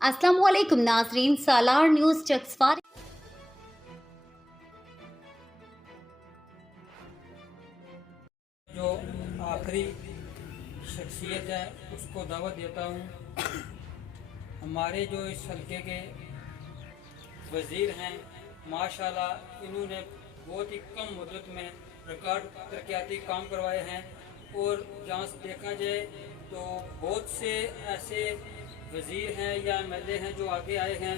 अस्सलामुअलैकुम नाज़रीन, सालार न्यूज़ चक्सवार। जो आखिरी शख्सियत है उसको दावत देता हूँ। हमारे जो इस हल्के के वज़ीर हैं, माशाल्लाह इन्होंने बहुत ही कम मुद्दत में रिकॉर्ड तरक्याती काम करवाए हैं। और जहाँ से देखा जाए तो बहुत से ऐसे वज़ीर हैं या एमएलए हैं जो आगे आए हैं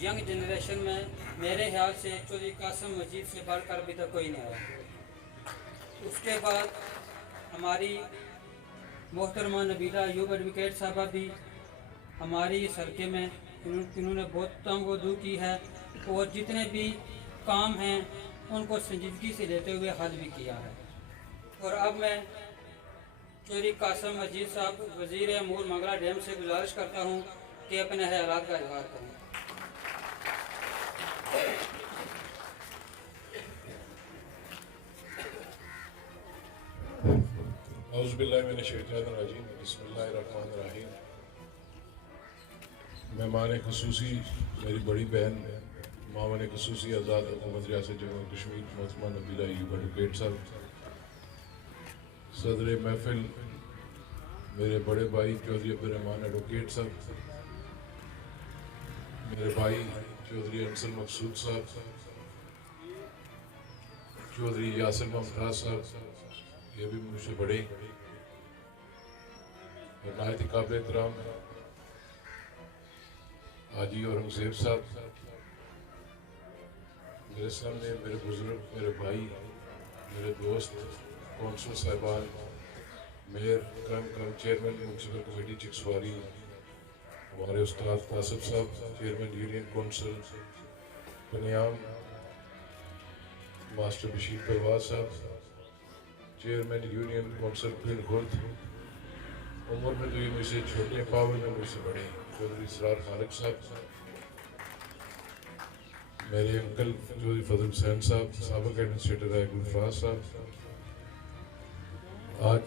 यंग जनरेशन में। मेरे ख्याल से चौधरी कासिम मजीद से बढ़कर अभी तक कोई नहीं आया। उसके बाद हमारी मोहतरमा नबीला अयूब एडवोकेट साहबा भी हमारी इस हल्के में इन्होंने बहुत तंगोदू की है और जितने भी काम हैं उनको संजीदगी से लेते हुए हल भी किया है। और अब मैं चौधरी कासिम मजीद साहब वज़ीर अमूर मंगला डैम से गुजारिश करता हूँ कि अपने ख्यालात का इजहार करें। औज़ुबिल्लाहिमिनश्शैतानिर्रजीम, बिस्मिल्लाहिर्रहमानिर्रहीम। मेहमान खुसूसी मेरी बड़ी बहन मामन खुसूसी आज़ाद हुकूमत रियासत जम्मू कश्मीर मोहतरमा नबीला अयूब एडवोकेट साहब, सदर महफिल मेरे बड़े भाई चौधरी अब्दुर्रहमान एडवोकेट साहब, मेरे भाई चौधरी अंसल मकसूद साहब, चौधरी यासिर मुमताज़ साहब, ये भी मुझसे बड़े और नायत काबिल एहतराम हाजी औरंगज़ेब साहब, मेरे सामने मेरे बुजुर्ग, मेरे भाई, मेरे दोस्त, कौंसल साहिबान, मेयर करम चेयरमैन म्यूनसिपल कमेटी चिक्सवारी, हमारे उस्ताद कासिफ साहब चेयरमैन यूनियन कौंसल बनियाम, मास्टर बशीर परवाज साहब चेयरमैन यूनियन कौंसल पिंड गुर्द, उम्र में तो ये मुझसे छोटे, पावर में मुझसे बड़े चौधरी इसरार खालिक साहब, मेरे अंकल चौधरी फजल हुसैन साहब, साबिक एडमिनिस्ट्रेटर है गुलफराज साहब। आज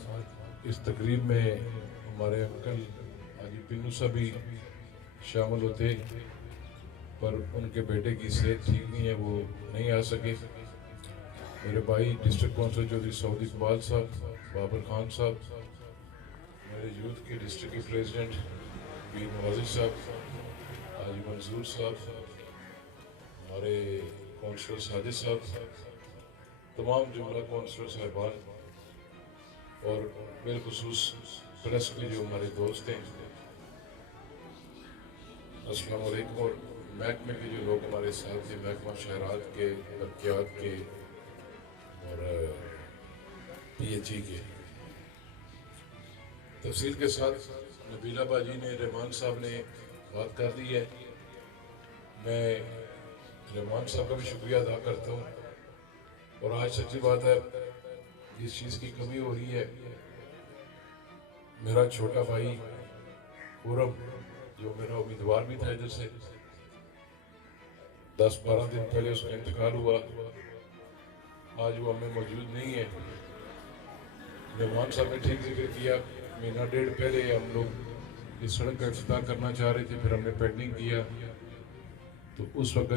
इस तकरीब में हमारे अंकल हाजी पिन्नू साहब भी शामिल होते, पर उनके बेटे की सेहत ठीक नहीं है, वो नहीं आ सके। मेरे भाई डिस्ट्रिक्ट कौंसल चौधरी सऊदी इकबाल साहब, बाबर खान साहब, मेरे यूथ के डिस्ट्रिक्ट के प्रेसिडेंट मीर नवाजिर साहब, हाजी मंसूर साहब, हमारे कौंसलर साजिद साहब, तमाम जुमला कौंसलर साहिबान और बिलखुसूस प्रेस के जो हमारे दोस्त हैं, अस्सलाम वालेकुम। और महकमे के जो लोग हमारे साथ थे, महकमा शहरात के, तरक्यात के और PHE के, तफसील के साथ नबीला बाजी ने, रहमान साहब ने बात कर दी है। मैं रहमान साहब का भी शुक्रिया अदा करता हूँ। और आज सच्ची बात है, जिस चीज़ की कमी हो रही है, मेरा छोटा भाई पूरब जो मेरा उम्मीदवार भी था इधर से, 10-12 दिन पहले उसका इंतकाल हुआ, आज वो हमें मौजूद नहीं है। रहमान साहब ने ठीक जिक्र किया, महीना डेढ़ पहले हम लोग इस सड़क का इफ्तिताह करना चाह रहे थे, फिर हमने पेंडिंग किया, तो उस वक्त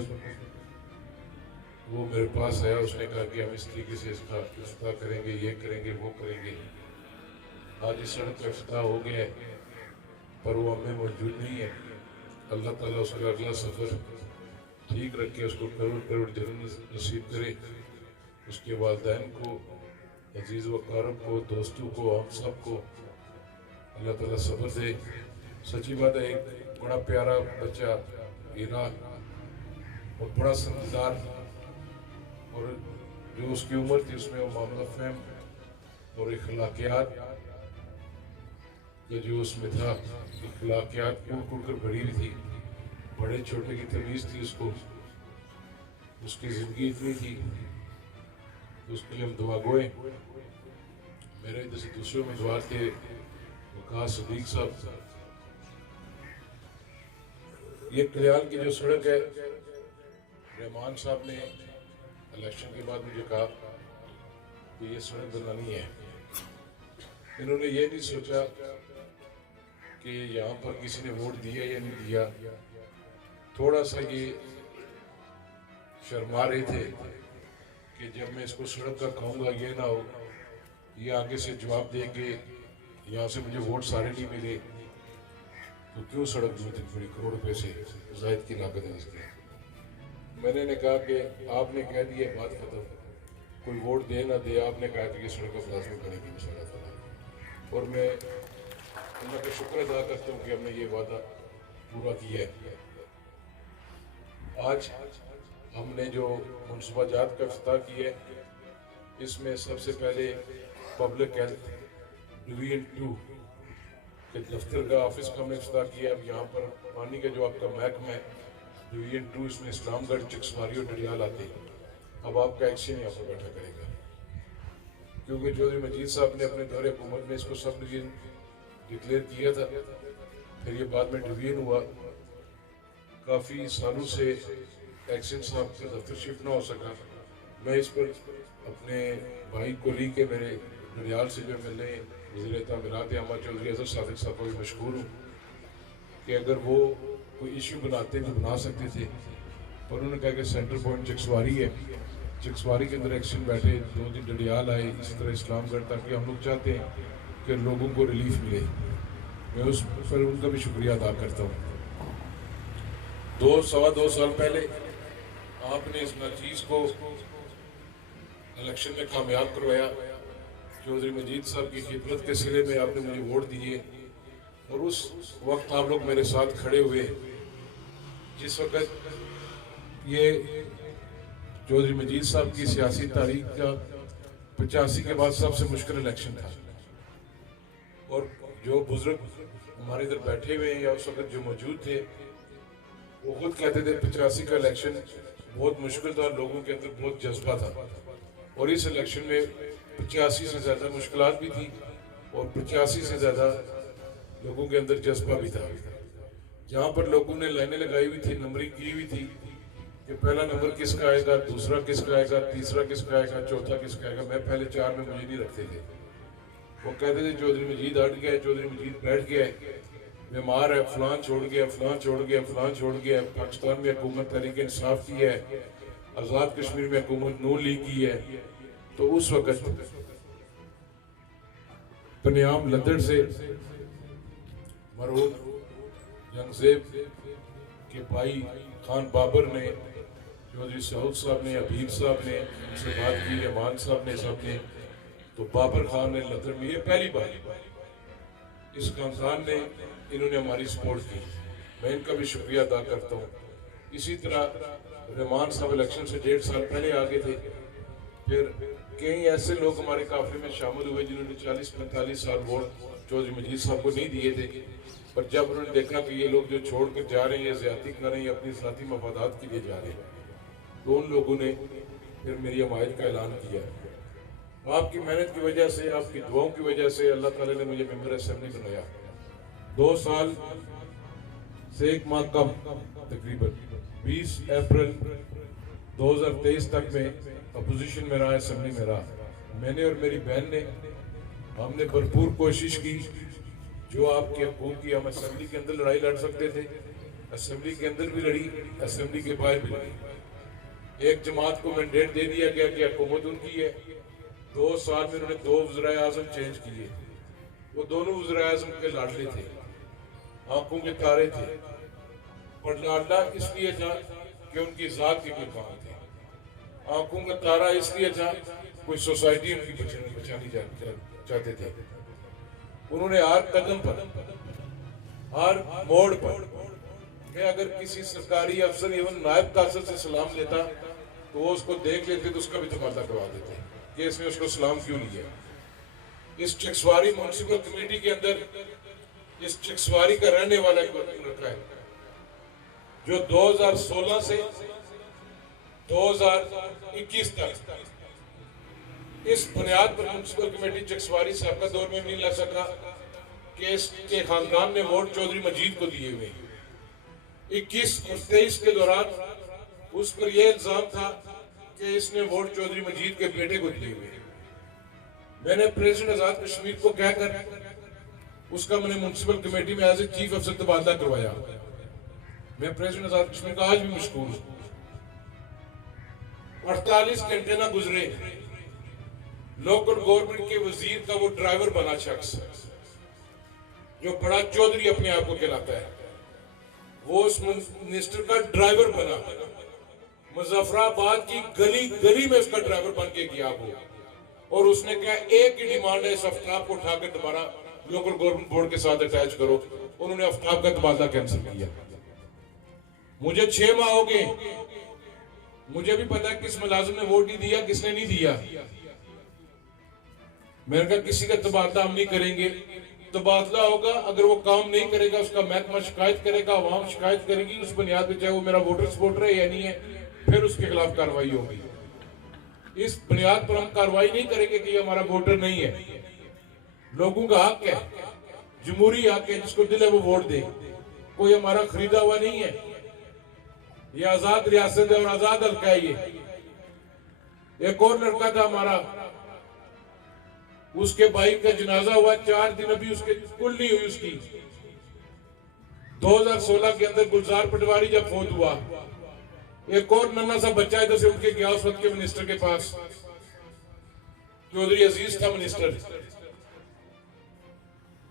वो मेरे पास आया, उसने कहा कि हम इस तरीके से इसका इफ्तिताह करेंगे, ये करेंगे, वो करेंगे। आज इस सड़क का इफ्तिताह हो गया है, पर वो हमें मौजूद नहीं है। अल्लाह ताला उसका अगला सफ़र ठीक रखे, उसको करोड़ करोड़ जन्नत नसीब करे, उसके वालिदैन को, अजीज़ व कारब को, दोस्तों को, हम सब को अल्लाह ताला सब्र दे। सच्ची बात है, एक बड़ा प्यारा बच्चा हीरा और बड़ा समझदार, और जो उसकी उम्र थी उसमें वो मामला फहम और इखलाकियात जो उसमें था, इखलाकियात कूड़ कूड़ कर भरी हुई थी, बड़े छोटे की तमीज़ थी उसको, उसकी ज़िंदगी इतनी थी, तो उसके लिए हम दुआ गोए। मेरे इधर से दूसरे उम्मीदवार थे वकास सदीक साहब। ये कल्याण की जो सड़क है, रहमान साहब ने इलेक्शन के बाद मुझे कहा कि ये सड़क बनानी है। इन्होंने ये नहीं सोचा कि यहाँ पर किसी ने वोट दिया या नहीं दिया, थोड़ा सा ये शर्मा रहे थे कि जब मैं इसको सड़क का कहूँगा ये ना हो, ये आगे से जवाब दे के यहाँ से मुझे वोट सारे नहीं मिले तो क्यों सड़क दूँ इतनी बड़ी, करोड़ रुपए से जायद की लागत है इसकी। मैंने कहा कि आपने कह दिया बात खत्म, कोई वोट दे ना दे, आपने कहा कि ये सड़क का लाजमी करेगी इंशाअल्लाह। और मैं अल्लाह का शुक्र अदा करता हूँ कि हमने ये वादा पूरा किया है। आज हमने जो मनसूबा जात का इफ्तिताह किया है, इसमें सबसे पहले पब्लिक हेल्थ डिवीजन 2 के दफ्तर का ऑफिस का हमने इफ्तिताह किया। अब यहाँ पर पानी का जो आपका महकमा है डिवीजन 2, इसमें इस्लामगढ़, चिक्सवारी और डडियाल आते हैं। अब आपका एक्शन यहाँ पर बैठा करेगा, क्योंकि चौधरी मजीद साहब ने अपने दौरे हुकूमत में इसको सब डिवीजन डिक्लेयर किया था, फिर ये बाद में डिवीजन हुआ। काफ़ी सालों से एक्शन साहब का दफ्तर शिफ्ट ना हो सका। मैं इस पर अपने भाई कोली के मेरे डडियाल से जो मिलने वज़ीर तामीरात आमा चौधरी अजहर सादिक साहब को भी मशहूर हूँ कि अगर वो कोई इशू बनाते तो बना सकते थे, पर उन्होंने कहा कि सेंटर पॉइंट चिक्सवारी है, चिक्सवारी के अंदर एक्शन बैठे, 2 दिन डडियाल आए, इसी तरह इस्लामगढ़, ताकि हम लोग चाहते हैं कि लोगों को रिलीफ मिले। मैं उस पर उनका भी शुक्रिया अदा करता हूँ। 2-2.25 साल पहले आपने इस नाचीज़ को इलेक्शन में कामयाब करवाया। चौधरी मजीद साहब की खिदमत के सिले में आपने मुझे वोट दिए और उस वक्त आप लोग मेरे साथ खड़े हुए, जिस वक्त ये चौधरी मजीद साहब की सियासी तारीख का 85 के बाद सबसे मुश्किल इलेक्शन था। और जो बुजुर्ग हमारे इधर बैठे हुए हैं या उस वक्त जो मौजूद थे, वो खुद कहते थे 85 का इलेक्शन बहुत मुश्किल था, लोगों के अंदर बहुत जज्बा था। और इस इलेक्शन में 85 से ज़्यादा मुश्किलात भी थी और 85 से ज़्यादा लोगों के अंदर जज्बा भी था। जहाँ पर लोगों ने लाइनें लगाई हुई थी, नंबरिंग की हुई थी कि पहला नंबर किसका आएगा, दूसरा किसका आएगा, तीसरा किसका आएगा, चौथा किसका आएगा। मैं पहले 4 में मुझे नहीं रखते थे। वो कहते थे चौधरी मजीद हट गया, चौधरी मजीद बैठ गया, बीमार है, फलां छोड़ गया, फलां छोड़ गया, फलां छोड़ गया। पाकिस्तान में हुकूमत तहरीक इंसाफ की है, आज़ाद कश्मीर में हुकूमत नून लीग की है। तो उस वक्त पनियाम लंदन से मरहूम जंगजेब के भाई खान बाबर ने, चौधरी सऊद साहब ने, हबीब साहब ने उनसे बात की, रहमान साहब ने, सब ने। तो बाबर खान ने लंदन में, ये पहली बार इस खानदान ने, इन्होंने हमारी सपोर्ट की, मैं इनका भी शुक्रिया अदा करता हूँ। इसी तरह रहमान साहब इलेक्शन से 1.5 साल पहले आ गए थे। फिर कई ऐसे लोग हमारे काफिले में शामिल हुए जिन्होंने 40-45 साल वोट चौधरी मजीद साहब को नहीं दिए थे, पर जब उन्होंने देखा कि ये लोग जो छोड़ कर जा रहे हैं, ये ज्यादती कर रहे हैं, अपनी ज़ाती मफादात के लिए जा रहे हैं, तो उन लोगों ने फिर मेरी हमायत का ऐलान किया। आपकी मेहनत की वजह से, आपकी दुआओं की वजह से अल्लाह ताला ने मुझे मेंबर असेंबली बनाया। 2 साल से 1 माह कम, तकरीबन 20 अप्रैल 2023 तक में अपोजिशन में रहा, असेंबली में रहा। मैंने और मेरी बहन ने, हमने भरपूर कोशिश की। जो आपकी हुकूमत की, हम असेंबली के अंदर लड़ाई लड़ सकते थे, असेंबली के अंदर भी लड़ी, असेंबली के बाहर भी लड़ी। एक जमात को मैंडेट दे दिया गया कि हुकूमत उनकी है। 2 साल में उन्होंने 2 वज़ीर आज़म चेंज किए। वो दोनों वज़ीर आज़म के लाडले थे, आंखों के तारे थे, और लाडला इसलिए था कि उनकी ज़ात के कोई काम थे, आंखों का तारा इसलिए था कोई सोसाइटी उनकी बचानी चाहते थे। उन्होंने हर कदम पर, हर मोड़ पर, मैं अगर किसी सरकारी अफसर एवं नायब तहसील से सलाम लेता तो वो उसको देख लेते तो उसका भी तबादला करवा देते कि इसने उसको सलाम क्यों लिया। इस चिक्सवारी म्युनिसिपल कमेटी के अंदर इस चिक्सवारी का रहने वाला एक लड़का है जो 2016 से 2021 तक इस बुनियाद पर म्युनिसिपल कमेटी चिक्सवारी साहब का दौर में नहीं ला सका कि इसके खानदान ने वोट चौधरी मजीद को दिए हुए। 21 और 23 के दौरान उस पर यह इल्जाम था कि इसने वोट चौधरी मजीद के बेटे को दिए हुए। मैंने प्रेसिडेंट आजाद कश्मीर को कहकर उसका मैंने म्यूनसिपल कमेटी में एज ए चीफ अफसर तबादला करवाया। मैं प्रेसिडेंट आजाद कश्मीर का आज भी मशहूर हूं। 48 घंटे ना गुजरे, लोकल गवर्नमेंट के वजीर का वो ड्राइवर बना शख्स, जो बड़ा चौधरी अपने आप को कहलाता है, वो उस मिनिस्टर का ड्राइवर बना। मुजफ्फराबाद की गली गली में उसका ड्राइवर बन के गया वो, और उसने कहा एक ही डिमांड है, इस आफ्ताब को उठाकर दोबारा लोकल गवर्नमेंट बोर्ड के साथ अटैच करो। उन्होंने आफ्ताब का तबादला कैंसिल किया। मुझे 6 माह हो गए, मुझे भी पता है किस मुलाजिम ने वोट नहीं दिया, किसने नहीं दिया। मैंने कहा किसी का तबादला हम नहीं करेंगे। तबादला होगा, अगर वो काम नहीं करेगा उसका महकमा शिकायत करेगा, आवाम शिकायत करेगी, उस बुनियाद पर चाहे वो मेरा वोटर सपोर्टर है या नहीं है, फिर उसके खिलाफ कार्रवाई होगी। इस बुनियाद पर हम कार्रवाई नहीं करेंगे कि ये हमारा वोटर नहीं है। लोगों का हक है, जमहूरी हक है, जिसको दिल है वो वोट दे। कोई हमारा खरीदा हुआ नहीं है, ये आजाद रियासत है और आजाद हल्का है। ये एक और लड़का था हमारा, उसके भाई का जनाजा हुआ, 4 दिन अभी उसके कुल नहीं हुई उसकी। 2016 के अंदर गुलजार पटवारी जब फौत हुआ, एक और नन्ना सा बच्चा इधर से उठ के गया उस वक्त के मिनिस्टर के पास, चौधरी अजीज था मिनिस्टर,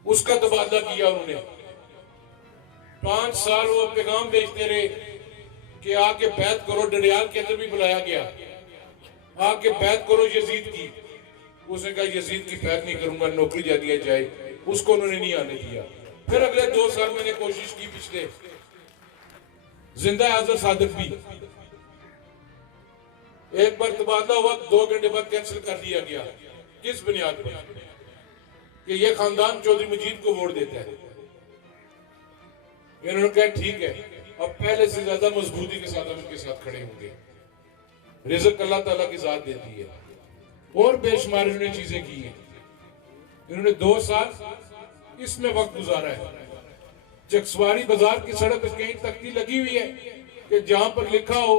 उसका तबादला किया उन्होंने। 5 साल वो पैगाम भेजते रहे कि आके बैत करो। डडियाल के अंदर भी बुलाया गया, आके बैत करो यजीद की। उसने कहा यजीद की बैत नहीं करूंगा, नौकरी जा दिया जाए। उसको उन्होंने नहीं आने दिया। फिर अगले 2 साल मैंने कोशिश की, पिछले जिंदा आजर सादक भी एक बार तबादला हुआ, 2 घंटे बाद कैंसिल कर दिया गया। किस बुनियाद पर? कि ये खानदान चौधरी मजीद को वोट देता है। इन्होंने कहा ठीक है, अब पहले से ज्यादा मजबूती के साथ हम उनके साथ खड़े होंगे। रिज़्क़ अल्लाह ताला की जात देती है, और बेशुमार इन्होंने चीजें की हैं। इन्होंने 2 साल इसमें वक्त गुजारा है। चकसवारी बाजार की सड़क पर कहीं तख्ती लगी हुई है कि जहां पर लिखा हो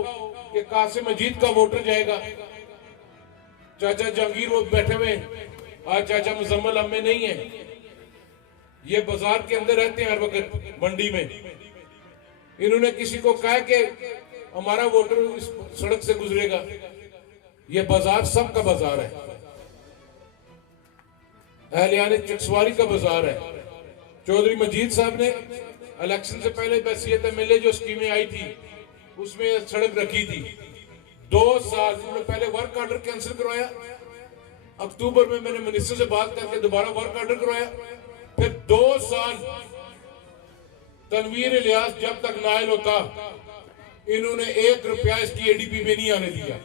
कि कासिम मजीद का वोटर जाएगा। चाचा जहांगीर वो बैठे हुए, आज चाचा मुजम्मल हम में नहीं है, ये बाजार के अंदर रहते हैं हर वक्त मंडी में। इन्होंने किसी को कहा कि हमारा वोटर इस सड़क से गुजरेगा। ये बाजार सबका बाजार है, अहलियाने चकसवारी का बाजार है। चौधरी मजीद साहब ने इलेक्शन से पहले बहसीयत एमएलए जो स्कीमें आई थी उसमें सड़क रखी थी। 2 साल उन्होंने पहले वर्क ऑर्डर कैंसिल करवाया, अक्टूबर में मैंने मिनिस्टर से बात करके दोबारा वर्क ऑर्डर करवाया, फिर 2 साल तनवीर इलियास जब तक नायल होता इन्होंने 1 रुपया इसकी एडीपी में नहीं आने दिया।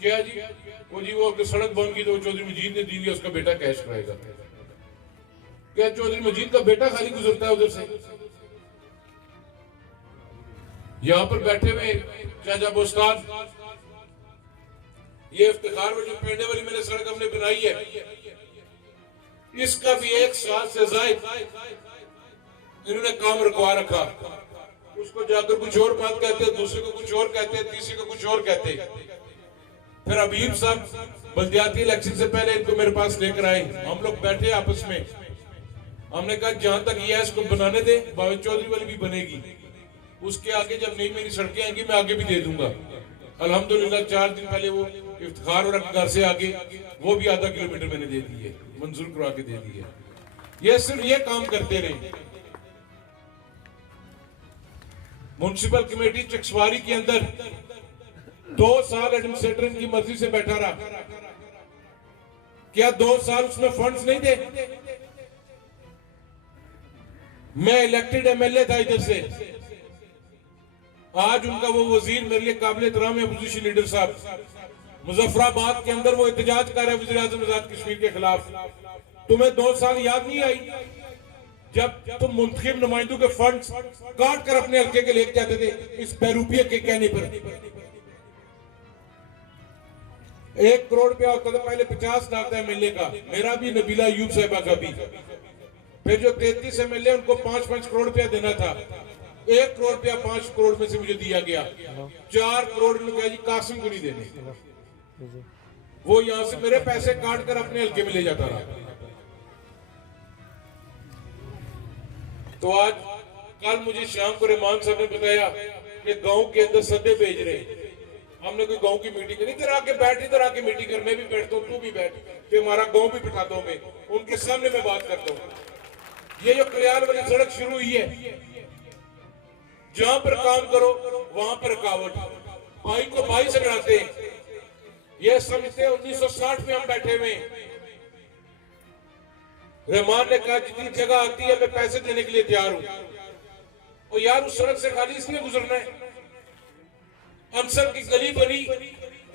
क्या जी वो सड़क बन गई तो चौधरी मजीद ने दी हुई, उसका बेटा कैश कराएगा। क्या चौधरी मजीद का बेटा खाली गुजरता है उधर से? यहां पर बैठे हुए चाचा बोस्तान, ये इफ्तिखार में जो पेंडे वाली मैंने सड़क हमने बनाई है, इसका भी 1 साल से ज्यादा इन्होंने काम रुकवा रखा। उसको जाकर कुछ और बात कहते, दूसरे को कुछ और कहते, तीसरे को कुछ और कहते। फिर हबीब साहब बल्दियाती इलेक्शन से पहले इनको मेरे पास लेकर आए, हम लोग बैठे आपस में, हमने कहा जहां तक ये है इसको बनाने दे, बाबा चौधरी वाली भी बनेगी, उसके आगे जब नहीं मेरी सड़कें आएंगी मैं आगे भी दे दूंगा। अल्हम्दुलिल्लाह 4 दिन पहले वो इफ्तिखार और घर से आगे वो भी आधा किलोमीटर मैंने दे दी है, मंजूर करवा के दे दी है। ये सिर्फ ये काम करते रहे। म्युनिसिपल कमेटी चकसवारी के अंदर 2 साल एडमिनिस्ट्रेटर की मर्जी से बैठा रहा। क्या 2 साल उसमें फंड्स नहीं दे? मैं इलेक्टेड एमएलए था इधर से, आज उनका वो वजीर मेरे लिए काबिल एहतराम है, अपोजिशन लीडर साहब। मुजफ्फराबाद के अंदर वो एहतजाज कर रहे वज़ीर आज़म आजाद कश्मीर के खिलाफ। तुम्हें 2 साल याद नहीं आई जब तुम मुंतखब नुमाइंदों के फंड काट कर अपने हल्के के लेके जाते थे इस पैरूपिया के कहने पर? 1 करोड़ रुपया होता था पहले, 50 लाख था एमएलए का, मेरा भी नबीला अयूब साहबा का भी। फिर जो 33 एमएलए उनको 5-5 करोड़ रुपया देना था, 1 करोड़ रुपया 5 करोड़ में से मुझे दिया गया। 4 करोड़ कहा जी कासिम को नहीं देने, वो यहां से मेरे पैसे काट कर अपने हल्के में ले जाता रहा। तो आज कल मुझे शाम को रहमान साहब ने बताया कि गांव के अंदर सदे भेज रहे हैं। हमने कोई गांव की मीटिंग नहीं, इधर आके बैठ, इधर आके मीटिंग कर, मैं भी बैठता हूँ, तू भी बैठ, फिर हमारा गांव भी बिठाता हूँ, मैं उनके सामने मैं बात करता हूँ। ये जो कल्याण वाली सड़क शुरू हुई है, जहां पर काम करो वहां पर रुकावट, भाई को भाई से लड़ाते हैं। ये समझते 1960 में हम बैठे हुए, रहमान ने कहा जितनी जगह आती है मैं पैसे देने के लिए तैयार हूं, और यार उस सड़क से खाली इसलिए गुजरना है। अनसर की गली बनी,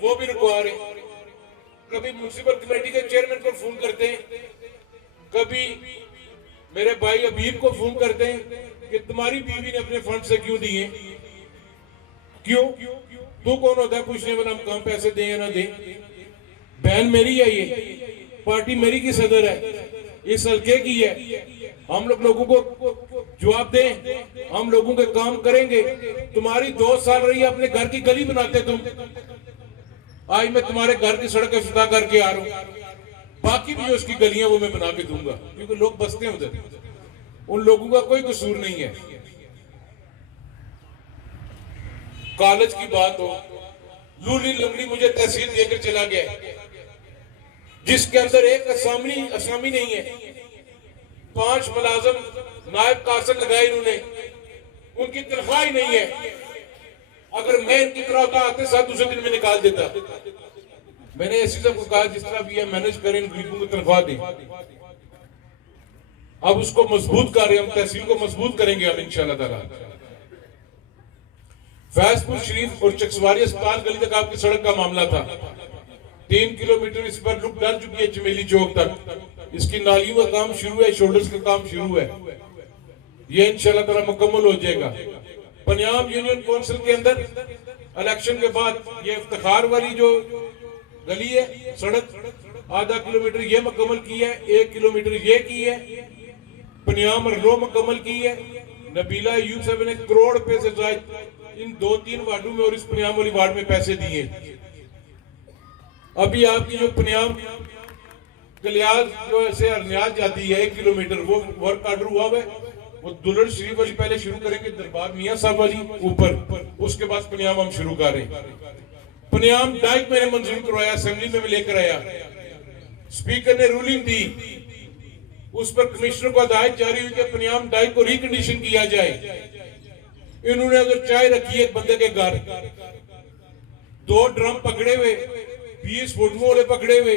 वो भी रुकवा रहे। कभी म्युनिसिपल कमेटी के चेयरमैन को फोन करते हैं, कभी मेरे भाई अबीब को फोन करते हैं कि तुम्हारी बीवी ने अपने फंड से क्यों दिए, क्यों, तू कौन होता है पूछने वाला, हम कम पैसे दें या ना दें। बहन मेरी है, ये पार्टी मेरी की सदर है, इस हल्के की है। हम लोगों को जवाब दें, हम लोगों के काम करेंगे। तुम्हारी 2 साल रही है, अपने घर की गली बनाते तुम, आज मैं तुम्हारे घर की सड़क इफ्तिताह करके आ रहा हूं। बाकी भी जो उसकी गलियां वो मैं बना के दूंगा, क्योंकि लोग बसते हैं उधर, उन लोगों का कोई कसूर नहीं है। कॉलेज की बात हो, लूली लंगड़ी मुझे तहसील देकर चला गया, जिसके अंदर एक असामी नहीं है। 5 मुलाजम नायब कासल लगाए इन्होंने, उनकी तनख्वाह ही नहीं है। अगर मैं इनकी तरह होता, आते साथ दूसरे दिन में निकाल देता। मैंने ऐसी सबको कहा जिस तरह भी है मैनेज करें, इन गरीबों को तनख्वाह दें। अब उसको मजबूत कर रहे हैं हम, तहसील को मजबूत करेंगे हम इंशाअल्लाह ताला। फैजपुर शरीफ और चकसवारी अस्पताल गली तक आपकी सड़क का मामला था, 3 किलोमीटर इस पर रुक डल चुकी है चमेली चौक तक। इसकी नालियों का काम शुरू है, शोल्डर्स का काम शुरू है, ये इंशाअल्लाह ताला मुकम्मल हो जाएगा। पंजाब यूनियन काउंसिल के अंदर इलेक्शन के बाद ये इफ्तिखार वाली जो गली है, सड़क आधा किलोमीटर ये मुकम्मल की है, 1 किलोमीटर ये की है, पंजाब रो मुकम्मल की है। नबीला यूब साहब ने करोड़ रुपए से ज्यादा इन 2-3 वार्डों में और इस पंजाब वाली वार्ड में पैसे दिए। अभी आपकी जो पंजाब कल्याण जो ऐसे अरनियाज जाती है 1 किलोमीटर, वो वर्क ऑर्डर हुआ है, वो दुल्हन शरीफ वाली पहले शुरू करेंगे, दरबार मियां साहब वाली ऊपर, उसके बाद पंजाब हम शुरू कर रहे हैं। पंजाब डाइक मैंने मंजूर करवाया, असेंबली में भी लेकर आया, स्पीकर ने रूलिंग दी, उस पर कमिश्नर को हदायत जारी हुई कि पंजाब डाइक को रिकंडीशन किया जाए। इन्होंने अगर चाय रखी है बंदे के घर, 2 ड्रम पकड़े हुए, 20 फुटमो वाले पकड़े हुए,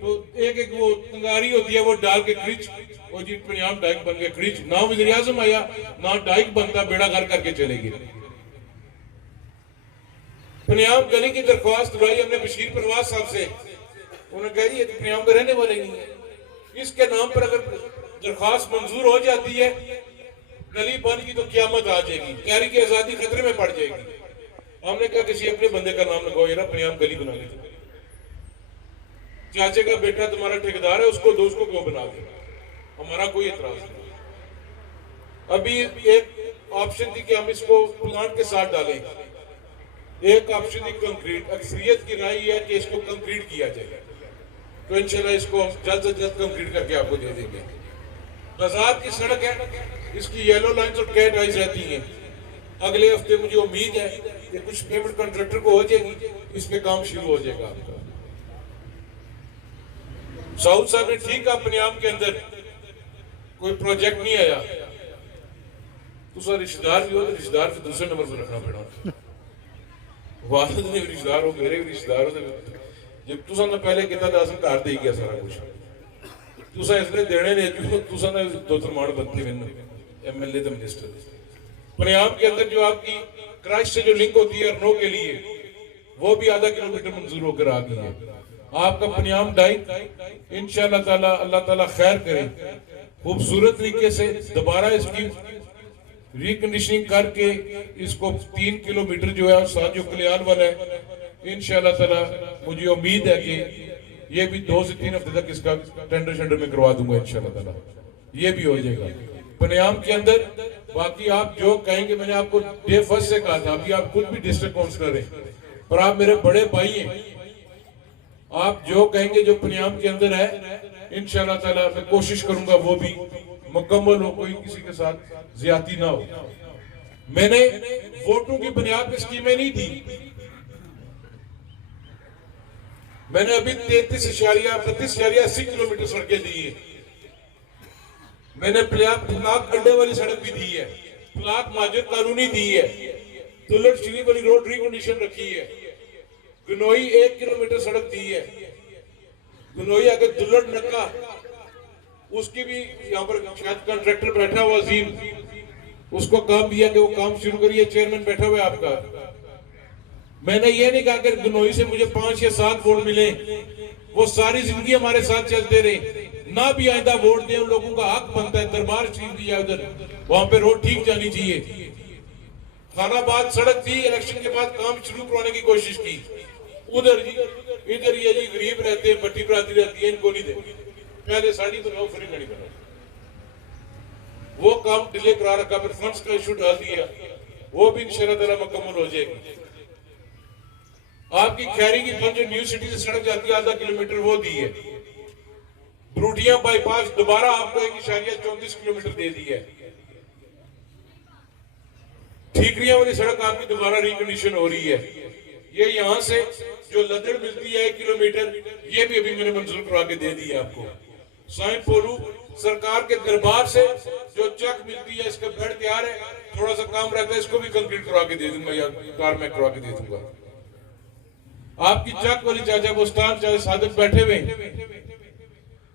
तो एक वो तंगारी होती है वो डाल के क्रिच, और जी पंजाब डाइक बन गया क्रिच। ना वज़ीर आज़म आया, ना डाइक बनता, बेड़ा घर करके चलेगी। पंजाब गली की दरख्वास्त लाई हमने बशीर परवाज साहब से, उन्होंने कहा ये पंजाब में रहने वाले नहीं है, इसके नाम पर अगर दरख्वास्त मंजूर हो जाती है, गली बन की तो क्यामत आ जाएगी, कैरी की आजादी खतरे में पड़ जाएगी। हमने कहा किसी अपने बंदे का नाम लगाओ, यार पंजाब गली बना लेते, चाचे का बेटा तुम्हारा ठेकेदार है, उसको दो, उसको क्यों बना दे, हमारा कोई एतराज नहीं। अभी एक ऑप्शन थी कि हम इसको प्लांट के साथ डालें, एक ऑप्शन थी कंक्रीट। अक्सरियत की राय है कि इसको कंक्रीट किया जाए, तो इंशाल्लाह इसको जल्द से जल्द कंक्रीट करके आपको दे देंगे। बाजार की सड़क है, इसकी येलो लाइन्स और कैट आइज रहती हैं। अगले हफ्ते मुझे उम्मीद है कि कुछ पेमेंट कॉन्ट्रैक्टर को हो जाएगी, इस पे काम शुरू हो जाएगा आपका। साउथ साहब ने ठीक कहा, पंजाब के अंदर कोई प्रोजेक्ट नहीं आया, तो सर रिश्तेदार भी हो तो रिश्तेदार से दूसरे नंबर पर रखना पड़ा। वालिद ने रिश्तेदार हो, मेरे भी रिश्तेदार हो, जब तुसा ने पहले कितना दस घर दे गया सारा कुछ, तुसा इसने देने ने जो तुसा ने 2 मान बनती मैंने एमएलए तो मिनिस्टर। पंजाब के अंदर जो आपकी क्राइस्ट से जो लिंक होती है अरनो के लिए, वो भी आधा किलोमीटर मंजूर होकर आ गई है। आपका पंजाब डाइक इंशाअल्लाह ताला, अल्लाह ताला खैर करे, खूबसूरत तरीके से दोबारा इसकी रिकंडीशनिंग करके इसको 3 किलोमीटर जो है और साथ जो कल्याण वाला है, इंशाअल्लाह ताला मुझे उम्मीद है कि ये भी 2 से 3 हफ्ते तक इसका टेंडर शेंडर में करवा दूंगा इंशाअल्लाह ताला, ये भी हो जाएगा पंजाब के अंदर। बाकी आप जो कहेंगे, मैंने आपको डे फर्स्ट से कहा था, अभी आप खुद भी डिस्ट्रिक्ट काउंसिलर हैं, पर आप मेरे बड़े भाई हैं, आप जो कहेंगे जो पंजाब के अंदर है इंशाअल्लाह ताला मैं कोशिश करूंगा वो भी मुकम्मल हो, कोई किसी के साथ ज्यादती ना हो। मैंने वोटों की बुनियाद पर स्कीमें नहीं दी। मैंने अभी 33.80 किलोमीटर सड़कें दी है। मैंने प्लाक अड्डे वाली सड़क भी दी है, प्लाक माजिद कानूनी दी है, दुल्लट श्री वाली रोड रिकंडीशन रखी है, गनोई 1 किलोमीटर सड़क दी है, गनोई आगे दुल्लट नक्का उसकी भी यहाँ पर शायद कॉन्ट्रैक्टर बैठा हुआ अजीम, उसको काम दिया कि वो काम शुरू करिए, चेयरमैन बैठा हुआ है आपका। मैंने ये नहीं कहा कि गनोई से मुझे 5 या 7 वोट मिले, वो सारी जिंदगी हमारे साथ चलते रहे, ना भी आइंदा वोट दे, उन लोगों का हक बनता है। दरबार शरीफ दिया उधर, वहां पे रोड ठीक जानी चाहिए। खानाबाद सड़क थी, इलेक्शन के बाद काम शुरू करवाने की कोशिश की, उधर जी इधर ये जी गरीब रहते हैं, भट्टी बरादरी रहती है, इनको नहीं दे, पहले साड़ी बनाओ फिर गाड़ी बनाओ। वो काम डिले करा रखा, फिर फंड्स का इशू डाल दिया, वो भी इंशाल्लाह ताला मुकम्मल हो जाएगी। आपकी खैरी की जो न्यू सिटी से सड़क जाती है 0.5 किलोमीटर, वो दी है। ब्रूटिया बाईपास दोबारा आपको 1.34 किलोमीटर दे दी है। ठीकरिया वाली सड़क आपकी दोबारा रिकंडीशन हो रही है। ये यहाँ से जो लदड़ मिलती है 1 किलोमीटर, ये भी अभी मैंने मंजूर करवा के दे दी है आपको। साईं पोलू सरकार के दरबार से जो चक मिलती है, इसका बेड तैयार है, थोड़ा सा काम रहता है, इसको भी कंक्रीट करवा के दे दूंगा या कार में करवा के दे दूंगा। आपकी चक वाली चाचा बोस्तान चाहे सादक बैठे हुए,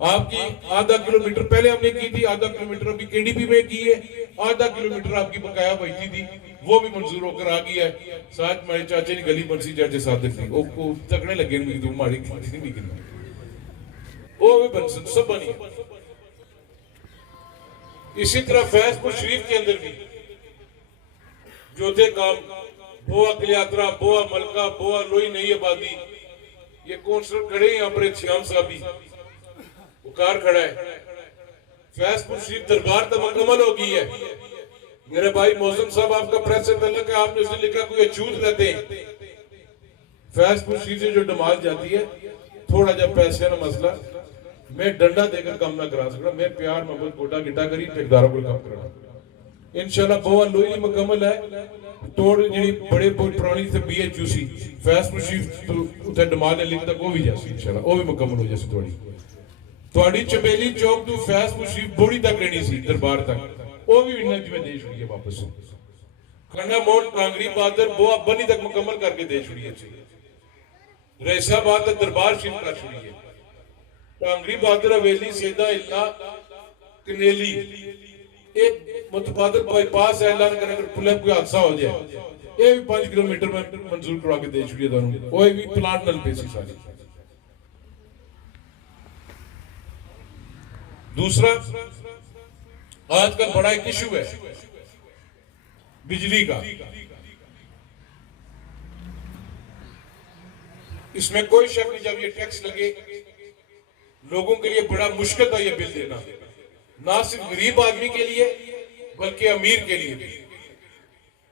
आपकी 0.5 किलोमीटर पहले हमने की थी, 0.5 किलोमीटर अभी केडीपी में की है, 0.5 किलोमीटर आपकी बकाया बची थी, वो भी मंजूर होकर आ गई है। साथ हमारे चाचे ने गली बंसी चाचे सादक थी, वो तकने लगे हमारी वो भी बन सब बनी। इसी तरह फैजपुर शरीफ के अंदर भी जो थे काम, बोआ कलियात्रा, बोआ मलका, बोआ लोई नई आबादी, ये कौंसलर खड़े हैं यहाँ पर, श्याम साहब भी कार खड़ा है। फैजपुर शरीफ दरबार तो मुकम्मल हो गई है। मेरे भाई मौसम साहब आपका प्रेस से तल्लक है, आपने उसने लिखा कोई अछूत रहते हैं। फैजपुर शरीफ से जो डमाल जाती है, थोड़ा जब पैसे ना मसला, मैं डंडा देकर काम ना करा सकता, मैं प्यार मोहब्बत गोटा गिटा करी ठेकेदारों को काम करना। इंशाल्लाह बोआ लोई मुकम्मल है, तोड़ जी बड़े पुरानी से BHUC फैजपुर शरीफ उसे डमाल लिख तक वो भी जैसी इंशाल्लाह वो भी मुकम्मल हो जैसे थोड़ी चमेली चौक तो फैजपुर शरीफ बोड़ी तक रहनी सी दरबार तक, वो भी इन्ना जिम्मे दे छुड़ी है वापस। खंडा मोड़ टांगरी बादर बोआ बनी तक मुकम्मल करके दे छुड़ी है। रैसाबाद तक दरबार शरीफ कर छुड़ी है। टांगरी बादर हवेली सेदा इल्ला कनेली एक मुतबादल बाईपास है, अल्लाह ने करे अगर पुल कोई हादसा हो जाए, ये भी 5 किलोमीटर में मंजूर करवा के दे छुड़ी है दोनों, वो भी प्लांट नल पे सी सारी। दूसरा आजकल बड़ा एक इशू है बिजली का, इसमें कोई शक नहीं, जब ये टैक्स लगे लोगों के लिए बड़ा मुश्किल था ये बिल देना, ना सिर्फ गरीब आदमी के लिए बल्कि अमीर के लिए भी।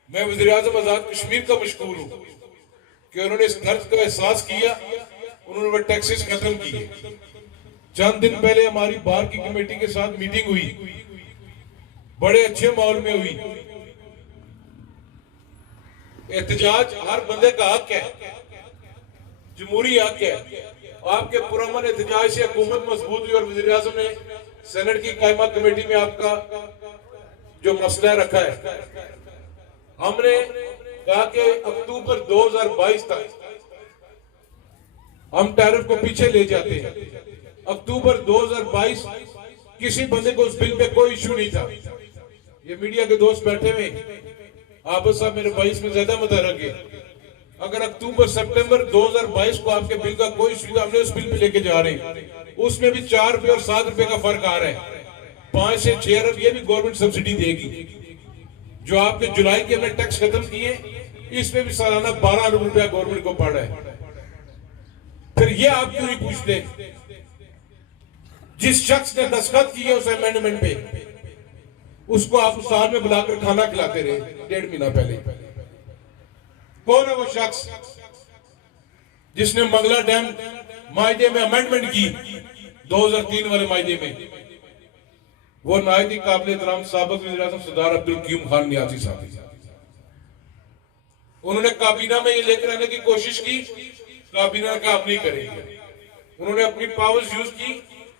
मैं वज़ीर आज़म आजाद कश्मीर का मशकूर हूं कि उन्होंने इस दर्द का एहसास किया, उन्होंने टैक्सेस खत्म किए। चंद दिन पहले हमारी बार की कमेटी के साथ मीटिंग हुई, बड़े अच्छे माहौल में हुई। एहतजाज हर बंदे का हक है, जमहूरी हक है। आपके पुरअमन एहतजाज से हुकूमत मजबूत हुई और वज़ीर आज़म ने सेनेट की कायमा कमेटी में आपका जो मसला रखा है, हमने कहा कि अक्टूबर 2022 तक हम टैरिफ को पीछे ले जाते हैं। अक्टूबर 2022 किसी बंदे को उस बिल पे कोई इशू नहीं था। ये मीडिया के दोस्त बैठे हुए, आप साहब मेरे 22 में ज्यादा मुतरक है। अगर अक्टूबर सितंबर 2022 को आपके बिल का कोई इशू, हमने उस बिल पे लेके जा रहे हैं, उसमें भी 4 रुपए और 7 रुपए का फर्क आ रहा है। 5 से 6 अरब ये भी गवर्नमेंट सब्सिडी देगी। जो आपने जुलाई के हमने टैक्स खत्म किए, इसमें भी सालाना 12 अरब रुपया गवर्नमेंट को पड़ रहा है। फिर ये आप क्यों नहीं पूछते? जिस शख्स ने दस्तखत किए उस अमेंडमेंट पे, उसको आप साल में बुलाकर खाना खिलाते रहे 1.5 महीना पहले। कौन है वो शख्स जिसने मंगला डैम मायदे में अमेंडमेंट की 2003 वाले मायदे में? वो नायत ही काबिल एहतराम साबिक वज़ीर-ए-आज़म सरदार अब्दुल क़य्यूम खान नियाज़ी साहब। उन्होंने काबीना में ये लेकर आने की कोशिश की, काबीना का आप नहीं करेंगे। उन्होंने अपनी पावर्स यूज की,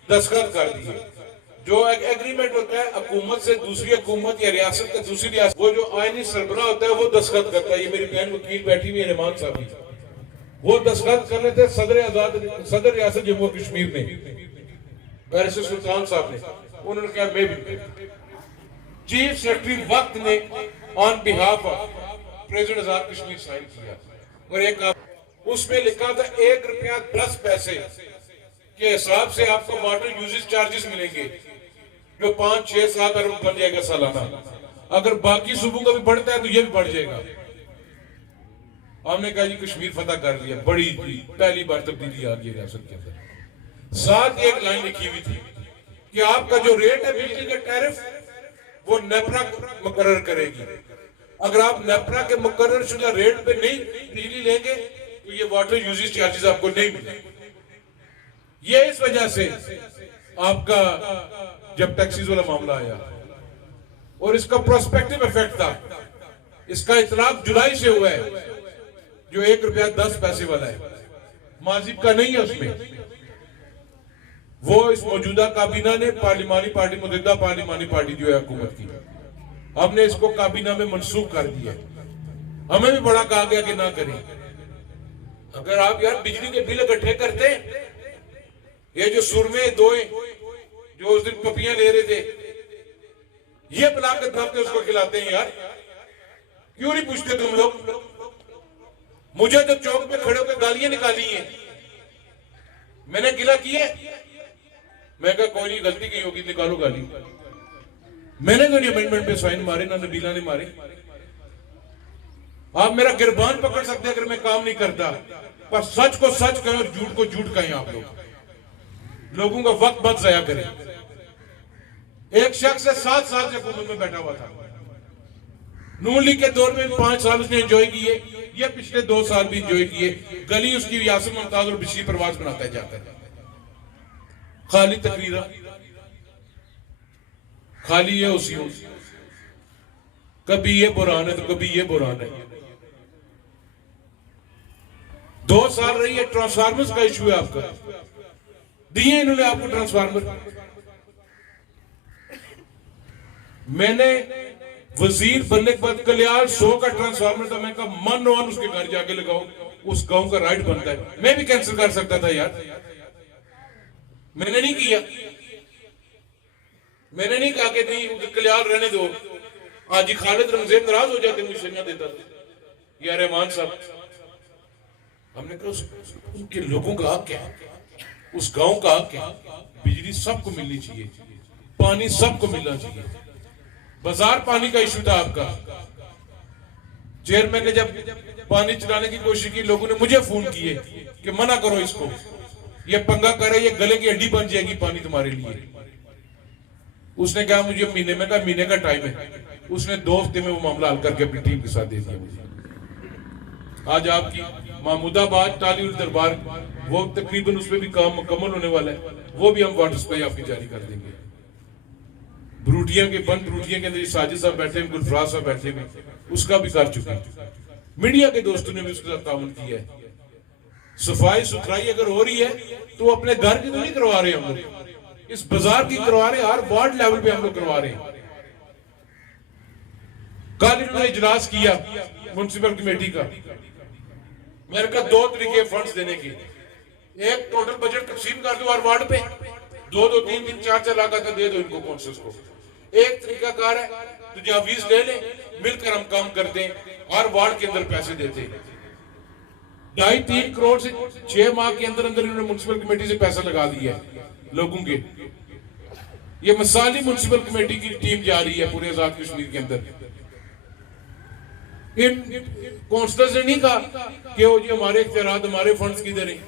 दस्तखत कर दिए। जो एक एग्रीमेंट होता है हुकूमत से दूसरी हुकूमत या रियासत का दूसरी रियासत, वो जो आईनी सरबराह होता है वो दस्तखत करता है। ये मेरी बहन वकील बैठी हुई है रहमान साहब, वो दस्तखत कर रहे थे सदर रियासत जम्मू कश्मीर ने, बैरिस्टर सुल्तान साहब ने। उन्होंने कहा मैं भी। चीफ सेक्रेटरी वक्त ने on behalf of president Azad Kashmir sign किया और एक उसमें लिखा था 1 रुपया 10 पैसे के हिसाब से आपको वाटर यूजेज चार्जेस मिलेंगे, जो 5, 6, 7 अरब बन जाएगा सालाना। अगर बाकी सूबों का भी बढ़ता है तो ये भी बढ़ जाएगा। हमने कहा जी कश्मीर फतह कर लिया, बड़ी पहली बार तब्दीली आ गई रियासत के अंदर। साथ एक लाइन लिखी हुई थी कि आपका जो रेट है बिजली का टैरिफ, वो नेपरा मुकर्रर करेगी। अगर आप नेपरा के मुकर्रर शुदा रेट पे नहीं बिजली लेंगे तो ये वाटर यूजेज चार्जेस आपको नहीं मिलेंगे। ये इस वजह से आपका जब टैक्सीज वाला मामला आया और इसका प्रोस्पेक्टिव इफेक्ट था, इसका इतलाक जुलाई से हुआ है, जो 1 रुपया 10 पैसे वाला है, माजिब का नहीं है उसमें। वो इस मौजूदा काबीना ने पार्लिमानी पार्टी मुतहदा पार्लिमानी पार्टी जो है हुकूमत की, हमने इसको काबीना में मनसूख कर दिया। हमें भी बड़ा कहा गया कि ना करें। अगर आप यार बिजली के बिल इकट्ठे करते, ये जो सुरमे दोए जो उस दिन पपियां ले रहे थे, ये बुला कर खाते उसको खिलाते हैं यार, क्यों नहीं पूछते तुम लोग? मुझे तो चौक पे खड़े होकर गालियां निकाली हैं, मैंने गिला किए, मैं कहा कोई नहीं, गलती की होगी, निकालो गाली। मैंने तो नहीं अमेंडमेंट पे साइन मारे, ना नबीला ने मारे। आप मेरा गिरबान पकड़ सकते हैं अगर मैं काम नहीं करता, पर सच को सच कहें और झूठ को झूठ कहें। आप लोगों का वक्त मत जाया करें। एक शख्स 7 साल से हुकूमत में बैठा हुआ था, नून लीग के दौर में 5 साल उसने एंजॉय किए, ये पिछले 2 साल भी एंजॉय किए। गली उसकी यासिर मुमताज और बिशरी परवाज बनाता जाता है। खाली तकरीरा, खाली ये उसी, कभी ये बुरान है तो कभी ये बुरान है। 2 साल रही है, ट्रांसफार्मर्स का इशू है आपका, दिए इन्होंने आपको ट्रांसफार्मर। मैंने वजीर बनने के बाद कल्याण 100 का ट्रांसफार्मर था, मैं कहा मन वन उसके घर जाके लगाओ, उस गांव का राइट बनता है। मैं भी कैंसिल कर सकता था यार, मैंने नहीं किया। मैंने नहीं कहा कि नहीं कल्याण रहने दो। आज ही खालिद रमज़ेन नाराज हो जाते, मुझे ना देता यार रहमान साहब। हमने कहा उनके लोगों का हक क्या, उस गांव का हक क्या? बिजली सबको मिलनी चाहिए, पानी सबको मिलना चाहिए। बाजार पानी का इशू था आपका। चेयरमैन ने जब पानी चलाने की कोशिश की, लोगों ने मुझे फोन किए कि मना करो इसको, ये पंगा करे, ये गले की हड्डी बन जाएगी पानी तुम्हारे लिए। उसने कहा मुझे महीने में, का महीने का टाइम है। उसने 2 हफ्ते में वो मामला हल करके अपनी टीम के साथ दे दिया मुझे। आज आपकी महमूदाबाद टाली दरबार, वो तकरीबन उसमें भी काम मुकम्मल होने वाला है, वो भी हम वाटर सप्लाई आपकी जारी कर देंगे। ब्रूटिया के बंद ब्रूटिया के अंदर साजिद साहब बैठे हैं, गुलफराज साहब बैठे हैं, उसका भी कर चुके हैं। मीडिया के दोस्तों ने भी उसके साथ ताउन किया है। सफाई सुथराई अगर हो रही है तो अपने घर की तो नहीं करवा रहे हम लोग, इस बाजार की करवा रहे, हर वार्ड लेवल पे हम लोग करवा रहे हैं। कल इन्होंने इजलास किया म्युनिसिपल कमेटी का, मेरे का 2 तरीके फंड्स देने के। एक टोटल बजट तकसीम कर दो हर वार्ड पे, 2-2, 3-3, 4-4 लाख का दे दो इनको कौंसल्स को। एक तरीका कार है तो जावीज ले लें, मिलकर हम काम करते हैं, हर वार्ड के अंदर पैसे देते हैं। 2.5-3 करोड़ से 6 माह के अंदर अंदर इन्होंने म्युनिसिपल कमेटी से पैसा लगा दिया है लोगों के। ये मिसाली म्युनिसिपल कमेटी की टीम जा रही है पूरे आजाद कश्मीर के अंदर। इन काउंसलर्स ने नहीं कहा कि वो जी हमारे इख्तियारात, हमारे फंड्स किधर हैं।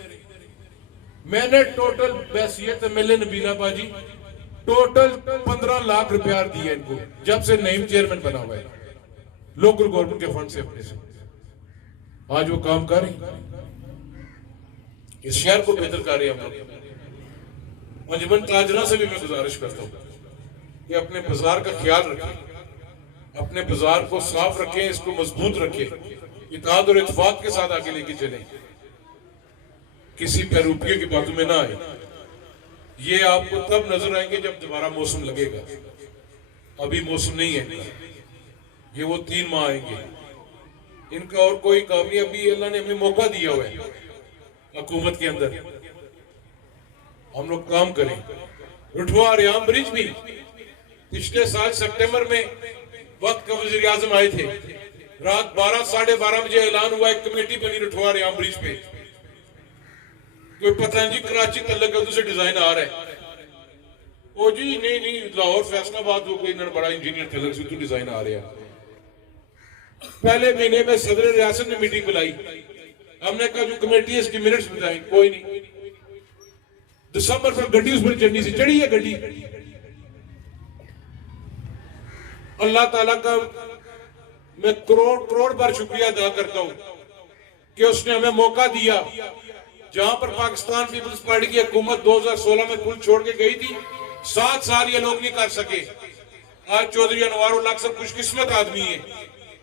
मैंने टोटल बैसियत एमएलए नबीला बाजी टोटल 15 लाख रुपया दिए इनको, जब से नईम चेयरमैन बना हुआ है, लोकल गवर्नमेंट के फंड से अपने से। आज वो काम कर रहे, इस शहर को बेहतर कर रहे हैं हम लोग। अंजुमन ताजरा से भी मैं गुजारिश करता हूँ कि अपने बाजार का ख्याल रखें, अपने बाजार को साफ रखें, इसको मजबूत रखें, इत्तेहाद और इत्तेफाक के साथ आगे लेके चलें, किसी पैरूपियों की बातों में ना आए। ये आपको तब नजर आएंगे जब दोबारा मौसम लगेगा, अभी मौसम नहीं है। ये वो 3 माह आएंगे, इनका और कोई काम नहीं। अभी अल्लाह ने हमें मौका दिया हुआ है हुकूमत के अंदर, हम लोग काम करें। रुठवा रियाम ब्रिज भी पिछले साल सितंबर में वक्त का वज़ीर आज़म आए थे, रात 12 साढ़े 12 बजे ऐलान हुआ, एक कमेटी बनी रुठवा रियाम ब्रिज पे। कोई पता नहीं जी कराची तलक है उसे डिजाइन आ रहा है, ओ जी नहीं लाहौर फैसलाबाद हो कोई बड़ा इंजीनियर तलक से तो डिजाइन आ रहा है। पहले महीने में सदर रियासत ने मीटिंग बुलाई, हमने कहा जो कमेटी है इसकी मिनट्स बताएं, कोई नहीं। दिसंबर में गड्डी उस पर चढ़नी से चढ़ी है गड्डी। अल्लाह ताला का मैं करोड़ बार शुक्रिया अदा करता हूं कि उसने हमें मौका दिया। जहां पर पाकिस्तान पीपल्स पार्टी की हुकूमत 2016 में पुल छोड़ के गई थी, 7 साल ये लोग नहीं कर सके। आज चौधरी अनवारुल हक साहब खुशकिस्मत आदमी है,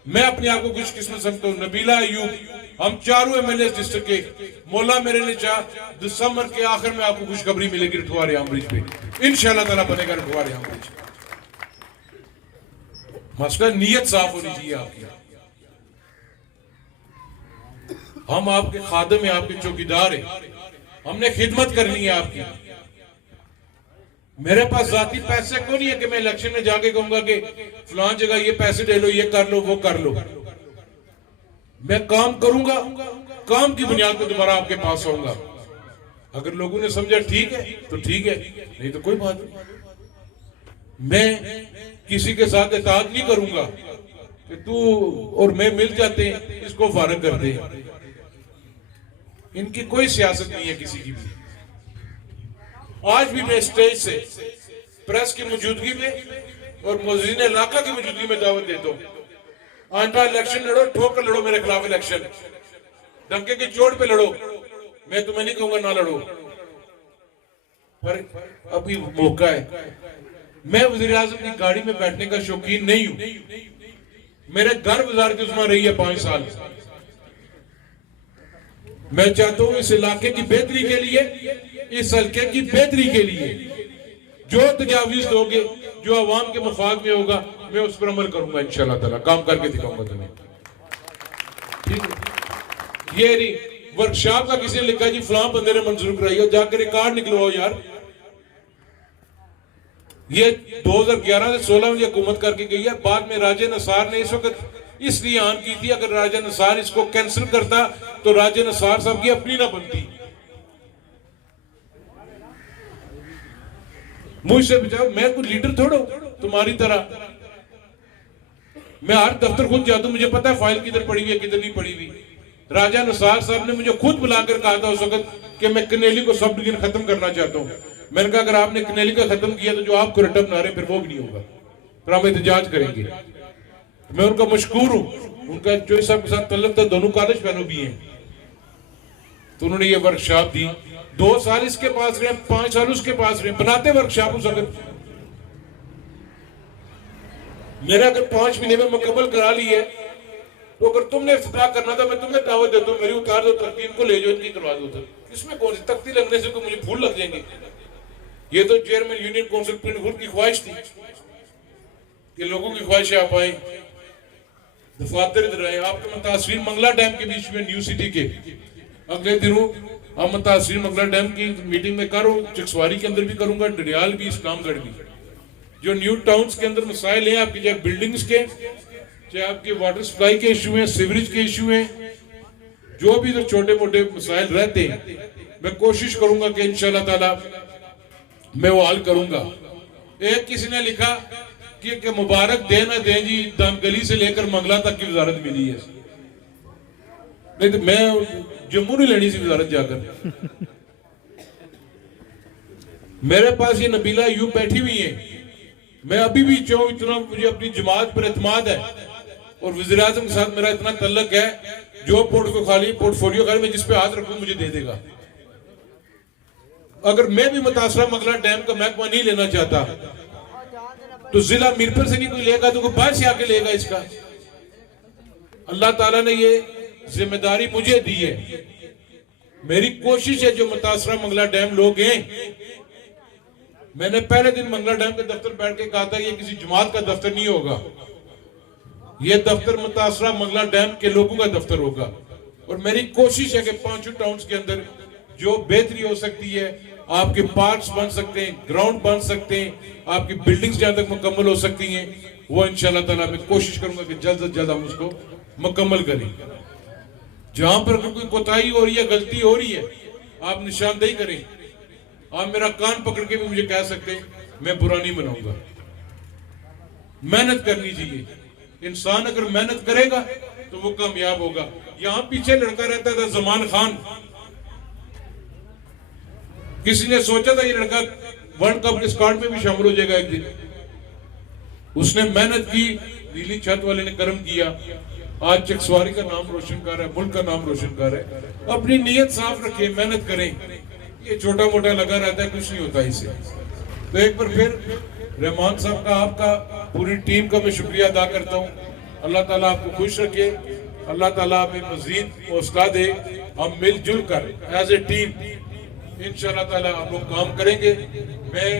मैं अपने आप को खुशकिस्मत समझता हूँ। नबीला अयूब, हम चारों एमएलए डिस्ट्रिक्ट के, मौला मेरे ने चाह दिसंबर के आखिर में आपको खुशखबरी मिलेगी रुठवा रियाम ब्रिज पे, इंशाल्लाह ताला बनेगा रुठवा रियाम ब्रिज। मसला नीयत साफ होनी चाहिए आपकी। हम आपके खादम हैं, आपके चौकीदार हैं, हमने खिदमत करनी है आपकी। मेरे पास जाती पैसे को नहीं है कि मैं इलेक्शन में जाके कहूंगा कि फलां जगह ये पैसे दे लो, ये कर लो, वो कर लो। मैं काम करूंगा, काम की बुनियाद पर दोबारा आपके पास आऊंगा। अगर लोगों ने समझा ठीक है तो ठीक है, नहीं तो कोई बात नहीं। मैं किसी के साथ इत्तेहाद नहीं करूंगा कि तू और मैं मिल जाते हैं, इसको फारग करते हैं। इनकी कोई सियासत नहीं है किसी की भी। आज भी मैं स्टेज से प्रेस की मौजूदगी में और मुअज़्ज़िन इलाका की मौजूदगी में दावत देता हूं, आइंदा इलेक्शन लड़ो, ठोक कर लड़ो मेरे खिलाफ इलेक्शन, डंके की चोट पे लड़ो। मैं तुम्हें नहीं कहूंगा ना लड़ो, पर अभी मौका है। मैं वज़ीर आज़म की गाड़ी में बैठने का शौकीन नहीं हूं। मेरे घर वज़ारत उज़्मा रही है 5 साल। मैं चाहता हूं इस इलाके की बेहतरी के लिए, इस हल्के की बेहतरी के लिए जो तजावीज दोगे, जो अवाम के मफाद में होगा, मैं उस पर अमल करूंगा इंशाल्लाह ताला, काम करके दिखाऊंगा तुम्हें। ठीक है, ये नहीं वर्कशॉप का किसी ने लिखा जी फलां बंदे ने मंजूर कराई हो, जाकर रिकॉर्ड निकलवाओ यार। ये 2011 से 16 में हुकूमत करके गई है। बाद में राजा नसार ने इस वक्त इसलिए आन की थी, अगर राजा नसार इसको कैंसिल करता तो राजा नसार साहब की अपनी ना बनती। मुझसे बचाओ, मैं कोई लीडर थोड़ा तुम्हारी तरह। मैं हर दफ्तर खुद जाता हूं, मुझे पता है फाइल किधर पड़ी हुई है किधर नहीं पड़ी हुई। राजा नसार साहब ने मुझे खुद बुलाकर कहा था उस वक्त कि मैं कनेली को सब डिवीजन खत्म करना चाहता हूं। मैंने कहा अगर आपने कनेली का खत्म किया तो जो आपको रटब ना रहे फिर वो भी नहीं होगा, फिर हम एहतजाज करेंगे। मैं उनका मशकूर हूं, उनका जो साहब के साथ तल्लुक था, दोनों कॉलेज फेलो भी हैं, तो उन्होंने ये वर्कशॉप दी। 2 साल इसके पास रहे, 5 साल उसके पास रहे, बनाते वर्कशॉप उस वक्त। मेरा अगर 5 महीने में मुकम्मल करा ली है, तो अगर तुमने इफ्तिताह करना था मैं तुम्हें दावत देता हूं, मेरी उतार दो तख्ती, इनको ले जाओ, इनकी करवा दो। इसमें कौन सी तख्ती लगने से मुझे फूल लग जाएंगे। ये तो चेयरमैन यूनियन काउंसिल पिंड की ख्वाहिश थी कि लोगों की ख्वाहिश आप आए, दफातर इधर आए। आपके मुतासिर मंगला डैम के बीच में न्यू सिटी के अगले दिनों हम मुतासिर मंगला डैम की मीटिंग में करो, चकसवारी के अंदर भी करूंगा, डडियाल भी, इस्लामगढ़ भी। जो न्यू टाउन्स के अंदर मसाइल हैं आपकी, चाहे बिल्डिंग्स के, चाहे आपके वाटर सप्लाई के इशू हैं, सीवरेज के इशू हैं, जो भी इधर छोटे मोटे मसाइल रहते हैं, मैं कोशिश करूंगा कि इंशाल्लाह ताला मैं वो हल करूंगा। एक किसी ने लिखा कि मुबारक दे ना दे जी, दानगली से लेकर मंगला तक की वजारत मिली है। नहीं तो मैं जम्मू नहीं लेनी सी वजारत जाकर। मेरे पास ये नबीला यूं बैठी हुई है, मैं अभी भी चाहूं, इतना मुझे अपनी जमात पर एतमाद है और वज़ीर आज़म के साथ मेरा इतना तल्लक है, जो पोर्टफोलियो खाली मैं जिस पे हाथ रखूं मुझे दे देगा। अगर मैं भी मुतासरा मंगला डैम का महकमा नहीं लेना चाहता तो जिला मीरपुर से नहीं कोई लेगा तो कोई बाहर से आके लेगा इसका। अल्लाह ताला ने ये जिम्मेदारी मुझे दी है। मेरी कोशिश है जो मुतासरा मंगला डैम लोग हैं, मैंने पहले दिन मंगला डैम के दफ्तर बैठ के कहा था ये किसी जमात का दफ्तर नहीं होगा, ये दफ्तर मुतासरा मंगला डैम के लोगों का दफ्तर होगा। और मेरी कोशिश है कि पांचों टाउन्स के अंदर जो बेहतरी हो सकती है, आपके पार्क्स बन सकते हैं, ग्राउंड बन सकते हैं, आपकी बिल्डिंग्स जहां तक मुकम्मल हो सकती हैं, वो इंशाल्लाह ताला मैं कोशिश करूंगा कि जल्द से जल्द हम उसको मुकम्मल करें। जहां पर कोई कोताही हो रही है, गलती हो रही है, आप निशानदेही करें। आप मेरा कान पकड़ के भी मुझे कह सकते हैं, मैं बुरा नहीं मनाऊंगा। मेहनत करनी चाहिए। इंसान अगर मेहनत करेगा तो वो कामयाब होगा। यहां पीछे लड़का रहता था जमान खान, किसी ने सोचा था ये लड़का वर्ल्ड कप के स्क्वाड में भी शामिल हो जाएगा एक दिन। उसने मेहनत की, नीली छत वाले ने कर्म किया, आज चकसवारी का नाम रोशन कर रहा है, मुल्क का नाम रोशन कर रहा है। अपनी नीयत साफ रखें, मेहनत करें। ये छोटा मोटा लगा रहता है, कुछ नहीं होता इससे। तो एक बार फिर रहमान साहब का, आपका, पूरी टीम का मैं शुक्रिया अदा करता हूँ। अल्लाह ताला आपको खुश रखे, अल्लाह ताला हमें मजीद हौसला दे। हम मिलजुल कर एज ए टीम इंशाअल्लाह ताला हम लोग काम करेंगे। मैं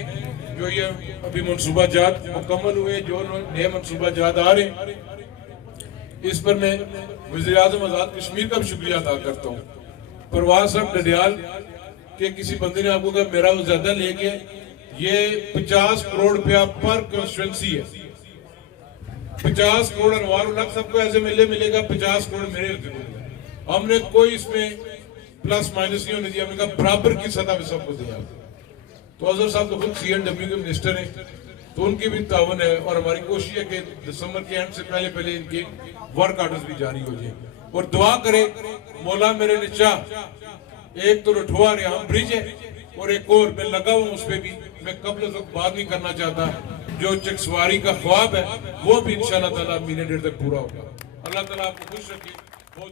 जो ये अभी मनसूबाजात मुकम्मल हुए, जो नए मनसूबाजात आ रहे हैं, इस पर मैं वज़ीर आज़म आज़ाद कश्मीर का भी शुक्रिया अदा करता हूँ। परवाज साहब डडियाल के किसी बंदे ने आपको कहा मेरा वो ज्यादा ले गया, ये 50 करोड़ रुपया पर कॉन्स्टिट्यूंसी है। 50 करोड़ अनवार उल हक सबको ऐसे मिलेगा, 50 करोड़ मेरे मिलेगा। हमने कोई इसमें प्लस माइनस नहीं होने दिया, हमने कहा बराबर की सतह पे सबको दिया। तो अजहर साहब तो खुद CNW के मिनिस्टर हैं, तो उनकी भी तावन है। और हमारी कोशिश है कि दिसंबर के एंड से पहले इनके वर्क आर्डर्स भी जारी हो जाए। और दुआ करें मौला मेरे ने चाह, एक तो रठुआ रेहाम ब्रिज है और एक और मैं लगा हूं उस पर भी, मैं कब्ल तक बात नहीं करना चाहता। जो चकसवारी का ख्वाब है वो भी इंशाल्लाह ताला महीने डेढ़ तक पूरा होगा। अल्लाह ताला आपको खुश रखे। बहुत